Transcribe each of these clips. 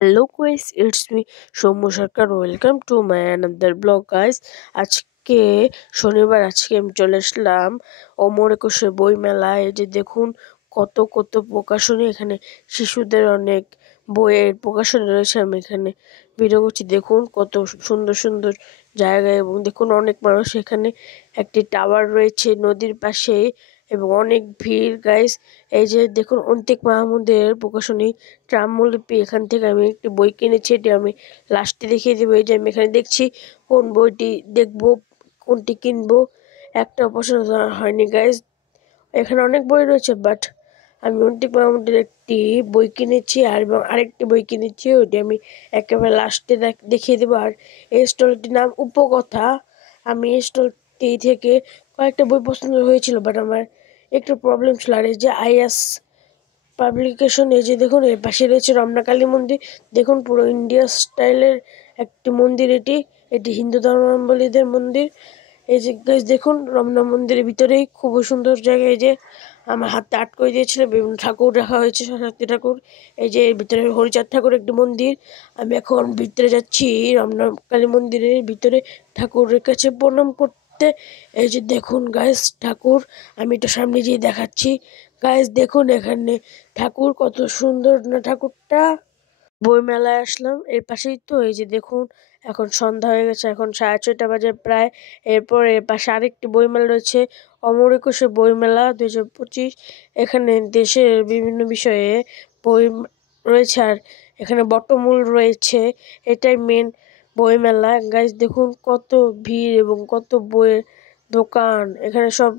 Hello guys, it's me Soumya Sarkar. Welcome to my another blog guys. আজকে শনিবার, আজকে আমি চলে আসলাম অমর একুশে বই মেলায়। এই যে দেখুন কত কত প্রকাশনী, এখানে শিশুদের অনেক বইয়ের প্রকাশনী রয়েছে। আমি এখানে ভিডিও করছি, দেখুন কত সুন্দর সুন্দর জায়গায়, এবং দেখুন অনেক মানুষ এখানে। একটি টাওয়ার রয়েছে নদীর পাশে এবং অনেক ভিড় গাইস। এই যে দেখুন অন্তিক মাহমুদের প্রকাশনী ট্রামলিপি, এখান থেকে আমি একটি বই কিনেছি, এটি আমি লাস্টে দেখিয়ে দেবো। এই যে আমি এখানে দেখছি কোন বইটি দেখবো, কোনটি কিনবো, একটা পছন্দ হয়নি গাইস। এখানে অনেক বই রয়েছে, বাট আমি অন্তিক মাহমুদের একটি বই কিনেছি এবং আরেকটি বই কিনেছি, ওইটি আমি একেবারে লাস্টে দেখিয়ে দেবো। আর এই স্টলটির নাম উপকথা। আমি এই স্টলটি থেকে কয়েকটা বই পছন্দ হয়েছিল, বাট আমার একটু প্রবলেম ছিল। আর এই যে আইএস পাবলিকেশন, এই যে দেখুন এর পাশে রয়েছে রমনা কালী মন্দির। দেখুন পুরো ইন্ডিয়া স্টাইলের একটি মন্দির, এটি এটি হিন্দু ধর্মাবলম্বীদের মন্দির। এই যে গাইস দেখুন রমনা মন্দিরের ভিতরেই খুব সুন্দর জায়গা। এই যে আমার হাতে আটকে দিয়েছিল, বিভিন্ন ঠাকুর রাখা হয়েছে, সরস্বতী ঠাকুর। এই যে এর ভিতরে হরিচাঁদ ঠাকুর একটি মন্দির। আমি এখন ভিতরে যাচ্ছি রমনা কালী মন্দিরের ভিতরে ঠাকুরের কাছে প্রণাম করতে। এই যে দেখুন গাইস ঠাকুর, আমি একটু সামনে গিয়ে দেখাচ্ছি। গাইস দেখুন এখানে ঠাকুর, কত সুন্দর না ঠাকুরটা। বই মেলায় আসলাম এর পাশেই তো। এই যে দেখুন এখন সন্ধ্যা হয়ে গেছে, এখন 6:30 বাজে প্রায়। এরপর এর পাশে আরেকটি বই মেলা রয়েছে, অমর একুশে বই মেলা 2025। এখানে দেশের বিভিন্ন বিষয়ে বই রয়েছে, আর এখানে বটমূল রয়েছে। এটাই মেন বই মেলা গাইস। দেখুন কত ভিড় এবং কত বইয়ের দোকান। এখানে সব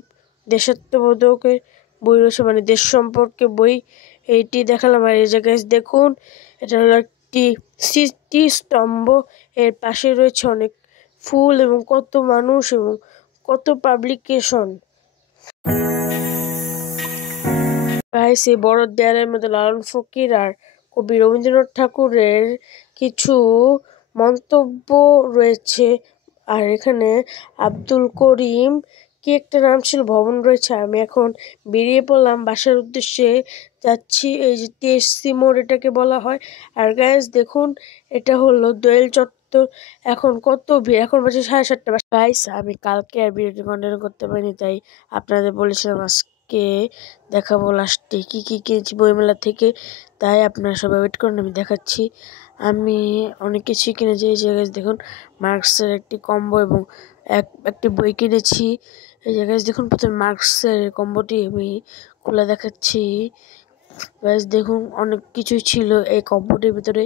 দেশাত্মবোধকের বই রয়েছে, মানে দেশ সম্পর্কে বই। এইটি দেখালাম। আর এই জায়গায় দেখুন এটা হলো একটি স্মৃতিস্তম্ভ, এর পাশে রয়েছে অনেক ফুল এবং কত মানুষ এবং কত পাবলিকেশন। গাইস এই বড় দেয়ালের মধ্যে লালন ফকির আর কবি রবীন্দ্রনাথ ঠাকুরের কিছু মন্তব্য রয়েছে। আর এখানে আব্দুল করিম কি একটা নাম ছিল ভবন রয়েছে। আমি এখন বেরিয়ে পড়লাম, বাসার উদ্দেশ্যে যাচ্ছি। এই যে টিএসসি মোড় এটাকে বলা হয়। আর গাইস দেখুন এটা হলো দোয়েল চত্বর। এখন কত ভিড়, এখন বাজে 7:30। গাইস আমি কালকে আর ভিডিওটি কন্টিনিউ করতে পারিনি, তাই আপনাদের বলেছিলাম আজকে দেখাবো লাস্টে কি কি কিনেছি বইমেলা থেকে। তাই আপনারা সবাই ওয়েট করুন, আমি দেখাচ্ছি। আমি অনেক কিছুই কিনেছি। এই জায়গায় দেখুন মার্কসের একটি কম্বো এবং একটি বই কিনেছি। এই জায়গায় দেখুন প্রথমে মার্কসের কম্বোটি আমি খুলে দেখাচ্ছি। গাইস দেখুন অনেক কিছুই ছিল এই কম্বোটির ভিতরে।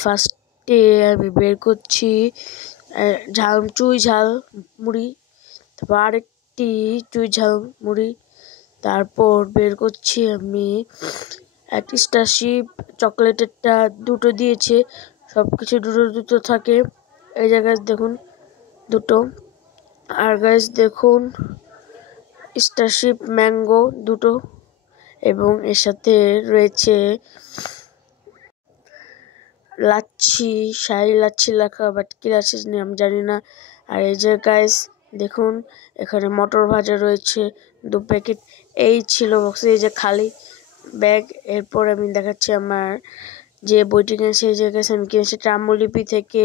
ফার্স্টে আমি বের করছি চুই ঝাল মুড়ি, তারপর আরেকটি চুই ঝাল মুড়ি, তারপর বের করছি আমি একটি স্টারশিপ চকলেটেরটা দুটো দিয়েছে, সবকিছু দুটো দুটো থাকে। এই জায়গায় দেখুন দুটো। আর গাইস দেখুন স্টারশিপ ম্যাঙ্গো দুটো, এবং এর সাথে রয়েছে লাচ্ছি, শাহী লাচ্ছি লেখা, বাট কি লাচ্ছি আমি জানি না। আর এই যে গাইস দেখুন এখানে মটর ভাজা রয়েছে 2 প্যাকেট। এই ছিল বক্সে, এই যে খালি ব্যাগ। এরপর আমি দেখাচ্ছি আমার যে বইটি কিনেছি। এই যে গাইস আমি কিনেছি ট্রামলিপি থেকে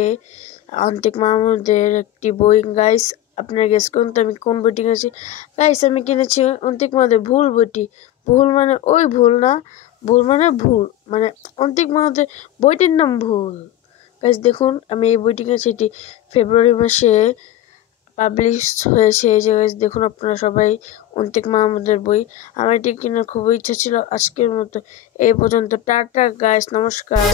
অন্তিক মাহমুদের একটি বই। গাইস আপনারা গেস করুন তো আমি কোন বইটি কিনেছি। গাইস আমি কিনেছি অন্তিক মাহমুদের ভুল বইটি। ভুল মানে ওই ভুল না, ভুল মানে ভুল, মানে অন্তিক মাহমুদের বইটির নাম ভুল। গাইস দেখুন আমি এই বইটি কিনেছি, এটি ফেব্রুয়ারি মাসে পাবলিশ হয়েছে। এই যে গাইস দেখুন আপনারা সবাই অন্তিক মাহমুদের বই। আমার এটি কেনার খুবই ইচ্ছা ছিল। আজকের মতো এই পর্যন্ত, টাটা গাইস, নমস্কার।